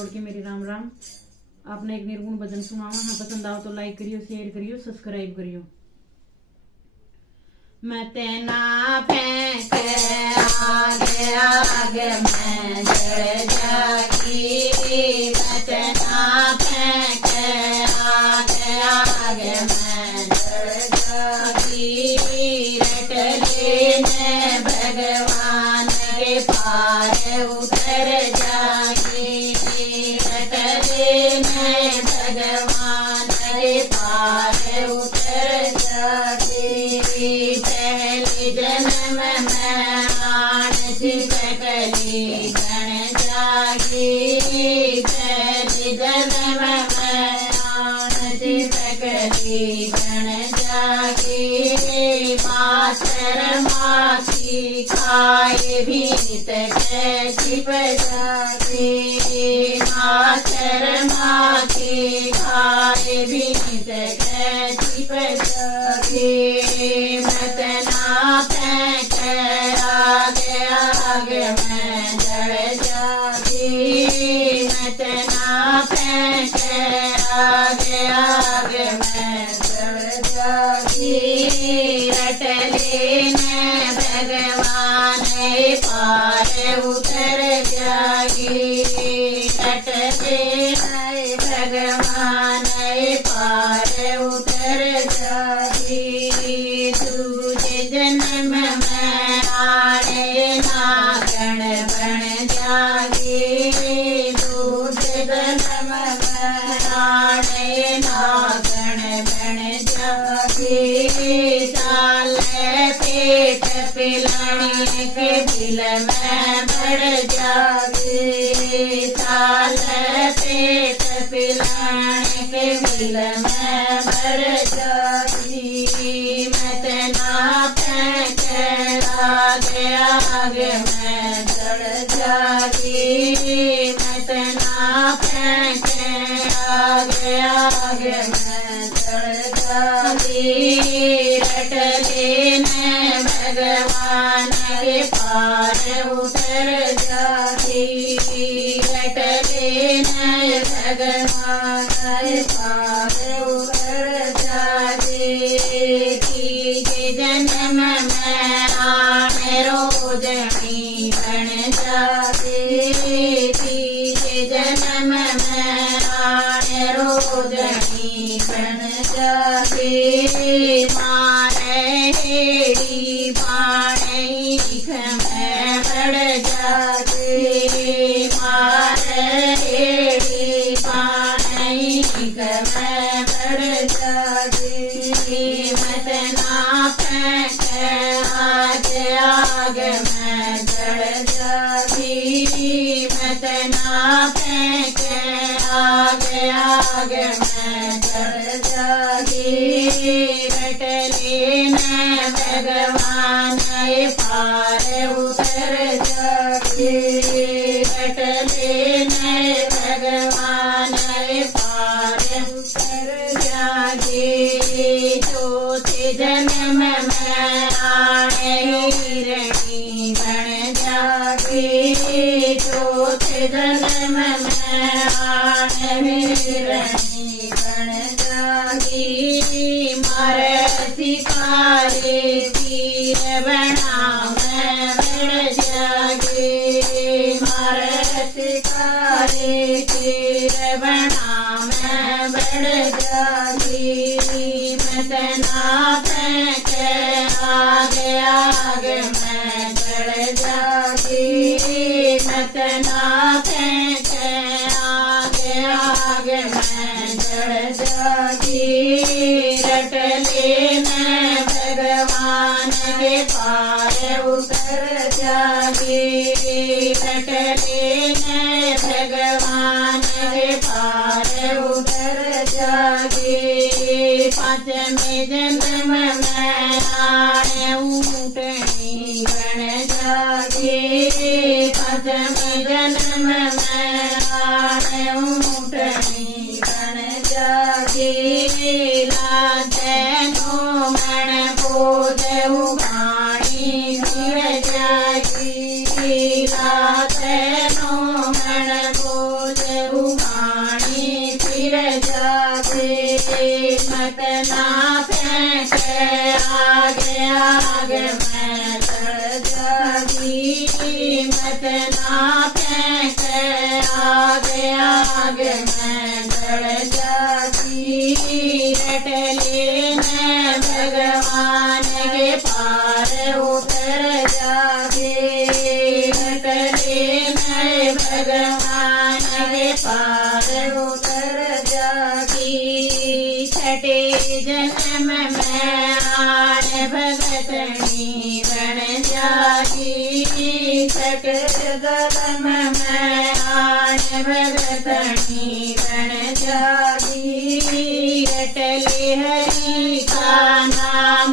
जोड़ के मेरी राम राम। आपने एक निर्गुण भजन सुनावा। हाँ, पसंद आओ तो लाइक करियो, शेयर करियो, सब्सक्राइब करियो। मैं तेना फेंक आगे आगे मैं जड़ जागी, मैं तेना फेंक आगे आगे मैं जड़ जागी। रट लेने भगवान के पार उतर जागी, रट लेने भगवान के पार उतर जागी। पहली जन्म में आनसी सकली गण जागी, पहली जन्म में आनसी सकली गण जागी। मातर माखी खाए भी नित कैसी जागी, मातर माखी खाए भी नित कैसी जागी। मैं तेना फेंक आगे आगे मैं जड़ जागी, मैं तेना फेंक आगे आगे मैं जड़ जागी। रट लेने भगवान पार उतर जागी, रट लेने भगवान पार उतर जागी। दूजे जन्म में आने नागण बन जागी, दूजे जन्म में आने नागण बन जागी। साल पेट पिलाने के बिल में बढ़ जागी, साल पेट पिलाने के बिल में बढ़ जागी। मैं तेना फेंक आगे आगे मैं जड़ जागी, मैं तेना फेंक आगे आगे मैं जड़ जागी। रट लेने भगवान के पार उतर जागी, रट लेने भगवान के पार उतर जागी। तीजे जन्म में आने रोजनी बन जागी, तीजे जन्म में आने रोजनी बन जागी। मारे हेड़ी पाने में बढ़ जागी, मारे हेड़ी पाने में बढ़ जागी। मैं तेना फेंक आगे आगे मैं जड़ जागी, मैं तेना फेंक आगे आगे मैं जड़ जागी। रट लेने भगवान पार उतर जागी, रट लेने भगवान पार उतर जागी। चौथे जन्म में आने हिरणी बन जागी, चौथे जन्म में आने हिरणी बन जागी। मारे शिकारी वीर बना मैं बढ़ जागी, मारे शिकारी वीर बना मैं बढ़ जागी। मैं तेना फेंक आगे आगे मैं जड़ जागी, मैं तेना फेंक आगे आगे मैं जड़ जागी। रट लेने भगवान के पार उतर जागी, रट लेने भगवान के पार उतर जागी। पांचवें जन्म में आने ऊँटनी बन जागी, पांचवें जन्म में आने ऊँटनी बन जागी। लादेनो मन बोझ उगानी गिर जागी, लादेनो मन बोझ के पार उतर जागे, रटले मैं भगवान के पार उतर जागी। छठे जन्म में आन भगतनी बन जागी, छठे जन्म में आन भगतनी बन जागी। रटले हरि का नाम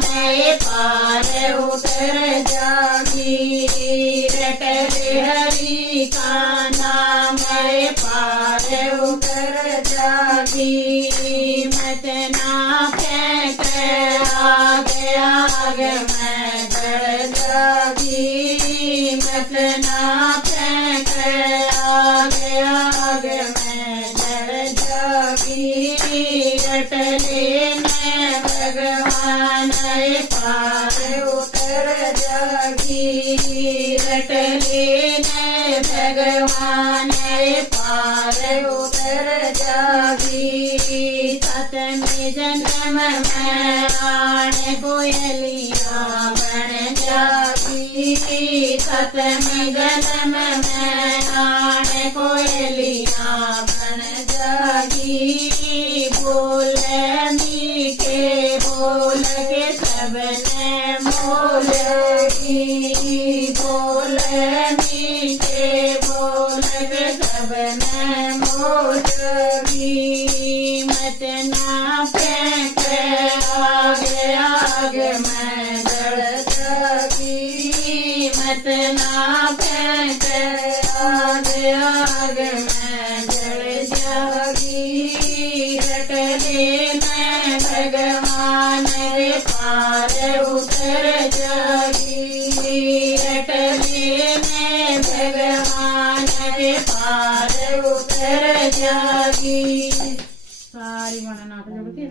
पार उतर जागी, रटले हरि का नाम पार उतर जागी। मत ना फेंक आगे आगे मैं बढ़ जागी, मत ना फेंक आगे आगे मैं बढ़ जागी। रटले मैं भगवान पार उतर जागी, रटले मैं भगवान पार उतर जागी। सतमें जन्म में आन कोयलिया बन जागी, सतमें जन्म में आन कोयलिया बन जागी। बोल मीठे बोल के सबने मोल की, बोल मीठे बोल के सबने मोल की। मत ना फेंक आगे आगे मैं बढ़ जागी, मत ना फेंक आगे आगे मैं बढ़ जागी। रटले मैं भगवान के पार उतर जागी, रटले मैं भगवान के पार उतर जागी। सारी बना नाटक जोड़ के